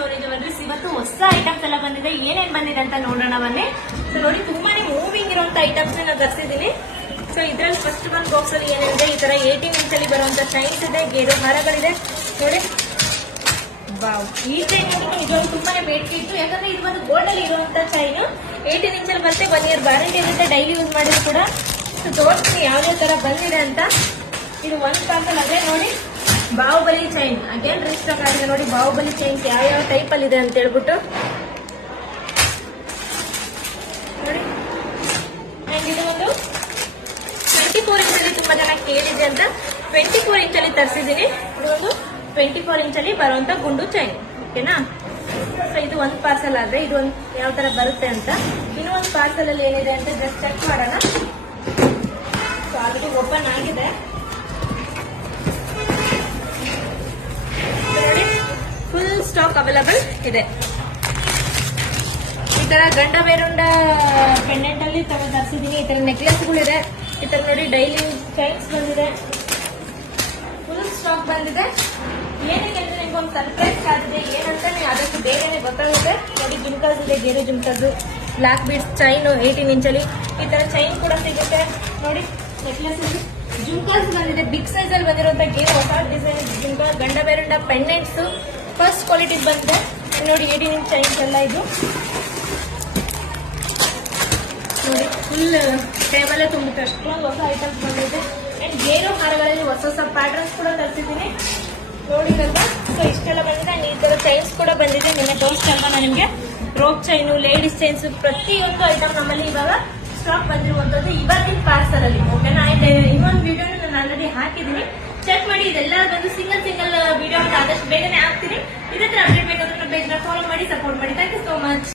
Storage jewelleries. ಇವತ್ತು ಹೊಸ items ಎಲ್ಲ ಬಂದಿದೆ, ಏನೇನ್ ಬಂದಿದೆ ಅಂತ ನೋಡೋಣ ಬನ್ನಿ. ಸೊ ನೋಡಿ, ತುಂಬಾನೇ ಮೂವಿಂಗ್ ಇರುವಂತ ಐಟಮ್ಸ್ ನಾನು ತರಿಸಿದೀನಿ. ಸೊ ಇದ್ರಲ್ಲಿ ಫಸ್ಟ್ ಒಂದು ಬಾಕ್ಸ್ ಅಲ್ಲಿ ಏನಿದೆ, ಈ ತರ 18 ಇಂಚ್ ಅಲ್ಲಿ ಬರುವಂತ ಚೈನ್ಸ್ ಇದೆ, ಗೇರು ಹಾರಗಳಿದೆ ನೋಡಿ. ವಾವ್, ಈ ಚೈನ್ ನಿಜವಾಗ್ಲೂ ತುಂಬಾನೇ ಬೇಡಿಕೆ ಇತ್ತು, ಯಾಕಂದ್ರೆ ಇದು ಒಂದು ಗೋಲ್ಡ್ ಅಲ್ಲಿ ಇರುವಂತ ಚೈನ್. 18 ಇಂಚ್ ಅಲ್ಲಿ ಬರುತ್ತೆ, 1 ಇಯರ್ ವಾರಂಟಿ ಇರುತ್ತೆ, ಡೈಲಿ ಯೂಸ್ ಮಾಡಿದ್ರು ಕೂಡ. ಸೊ ತೋರಿಸ್ತೀನಿ ಯಾವ್ದೇ ತರ ಬಂದಿದೆ ಅಂತ. ಇದು ಒಂದು ಪಾರ್ಸಲ್ ಆದ್ರೆ ನೋಡಿ, ಬಾಹುಬಲಿ ಚೈನ್ ಅಗೇನ್ ರಿಸ್ಟಾಕ್ ಆಗಿದೆ ನೋಡಿ. ಬಾಹುಬಲಿ ಚೈನ್ಸ್ ಯಾವ ಟೈಪ್ ಅಲ್ಲಿ ಇದೆ ಅಂತ ಹೇಳ್ಬಿಟ್ಟು ನೋಡಿ. ಅಂಡ್ ಇದು ಒಂದು 24 ಇಂಚ್ ಅಲ್ಲಿ ತುಂಬಾ ಜನ ಕೇಳಿದೆ ಅಂತ 24 ಇಂಚ್ ಅಲ್ಲಿ ತರಿಸಿದೀನಿ. ಇದು ಒಂದು 24 ಇಂಚ್ ಅಲ್ಲಿ ಬರುವಂತ ಗುಂಡು ಚೈನ್, ಓಕೆನಾ. ಸೊ ಇದು ಒಂದು ಪಾರ್ಸಲ್ ಆದ್ರೆ ಇದು ಒಂದು ಯಾವ ತರ ಬರುತ್ತೆ ಅಂತ. ಇನ್ನೂ ಒಂದು ಪಾರ್ಸಲ್ ಅಲ್ಲಿ ಏನಿದೆ ಅಂತ ಜಸ್ಟ್ ಚೆಕ್ ಮಾಡೋಣ. ಸೊ ಆಲ್ರೆಡಿ ಓಪನ್ ಆಗಿದೆ ನೋಡಿ. ಫುಲ್ ಸ್ಟಾಕ್ ಅವೈಲಬಲ್ ಇದೆ. ಈ ತರ ಗಂಡ ಬೇರುಂಡ ಪೆಂಡೆಂಟ್ ಅಲ್ಲಿ ತರಿಸಿದೀನಿ. ಈ ತರ ನೆಕ್ಲೆಸ್ ಗಳಿದೆ, ಈ ತರ ನೋಡಿ ಡೈಲಿ ಚೈನ್ಸ್ ಬಂದಿದೆ, ಫುಲ್ ಸ್ಟಾಕ್ ಬಂದಿದೆ. ಏನಕ್ಕೆ ಅಂದ್ರೆ ನಿಮ್ಗೆ ಒಂದು ಸರ್ಪ್ರೈಸ್ ಆಗಿದೆ, ಏನಂತ ಆದಷ್ಟು ಬೇಗನೆ ಗೊತ್ತಾಗುತ್ತೆ ನೋಡಿ. ಜುಮ್ಕಾಸ್ ಇದೆ, ಗೇರು ಜುಮ್ಕಾಸ್, ಬ್ಲಾಕ್ ಬೀಡ್ಸ್ ಚೈನ್ 18 ಇಂಚಲ್ಲಿ. ಈ ತರ ಚೈನ್ ಕೂಡ ಸಿಗುತ್ತೆ ನೋಡಿ. ನೆಕ್ಲೆಸ್ ಜುಮ್ಕಾಸ್ ಬಂದಿದೆ, ಬಿಗ್ ಸೈಜ್ ಅಲ್ಲಿ ಬಂದಿರುವಂತ ಗೇರು, ಹೊಸ ಡಿಸೈನ್ ಜುಮ್ಕಾ, ಗಂಡ ಬೇರುಂಡ ಪೆಂಡೆಂಟ್ಸ್ ಫಸ್ಟ್ ಕ್ವಾಲಿಟಿ ಬಂದಿದೆ ನೋಡಿ. 18 ಇಂಚ್ ಚೈನ್ಸ್ ಎಲ್ಲ ಇದು ನೋಡಿ. ಫುಲ್ ಟೇಬಲ್ ತುಂಬುತ್ತೆ, ಅಷ್ಟೊಂದು ಹೊಸ ಐಟಮ್ಸ್ ಬಂದಿದೆ. ಅಂಡ್ ಗೇರು ಹಾರಗಳಲ್ಲಿ ಹೊಸ ಹೊಸ ಪ್ಯಾಟರ್ನ್ಸ್ ಕೂಡ ತರಿಸಿದ್ದೀನಿ ನೋಡಿದಲ್ವಾ. ಸೊ ಇಷ್ಟೆಲ್ಲ ಬಂದಿದೆ. ಅಂಡ್ ಈ ತರ ಚೈನ್ಸ್ ಕೂಡ ಬಂದಿದೆ, ನಿನ್ನೆ ತೋರಿಸ್ತಾ ನಾನು ನಿಮ್ಗೆ. ರೋಪ್ ಚೈನು, ಲೇಡೀಸ್ ಚೈನ್ಸ್, ಪ್ರತಿಯೊಂದು ಐಟಮ್ ನಮ್ಮಲ್ಲಿ ಇವಾಗ ಸ್ಟಾಕ್ ಬಂದಿರುವಂತದ್ದು ಇವತ್ತಿನ ಪಾರ್ಸಲ್ ಅಲ್ಲಿ, ಓಕೆನಾ. ಅಂಡ್ ಇನ್ನೊಂದು ವಿಡಿಯೋ ನಾನು ಆಲ್ರೆಡಿ ಹಾಕಿದ್ದೀನಿ, ಚೆಕ್ ಮಾಡಿ. ಇದೆಲ್ಲ ಬಂದು ಸಿಂಗಲ್ ವಿಡಿಯೋ ಆದಷ್ಟು ಬೇಗನೆ ಹಾಕ್ತೀನಿ. ಇದೇ ತರ ಅಪ್ಡೇಟ್ ಬೇಕಾದ್ರೆ ಪೇಜ್ ನ ಫಾಲೋ ಮಾಡಿ, ಸಪೋರ್ಟ್ ಮಾಡಿ. Thank you so much.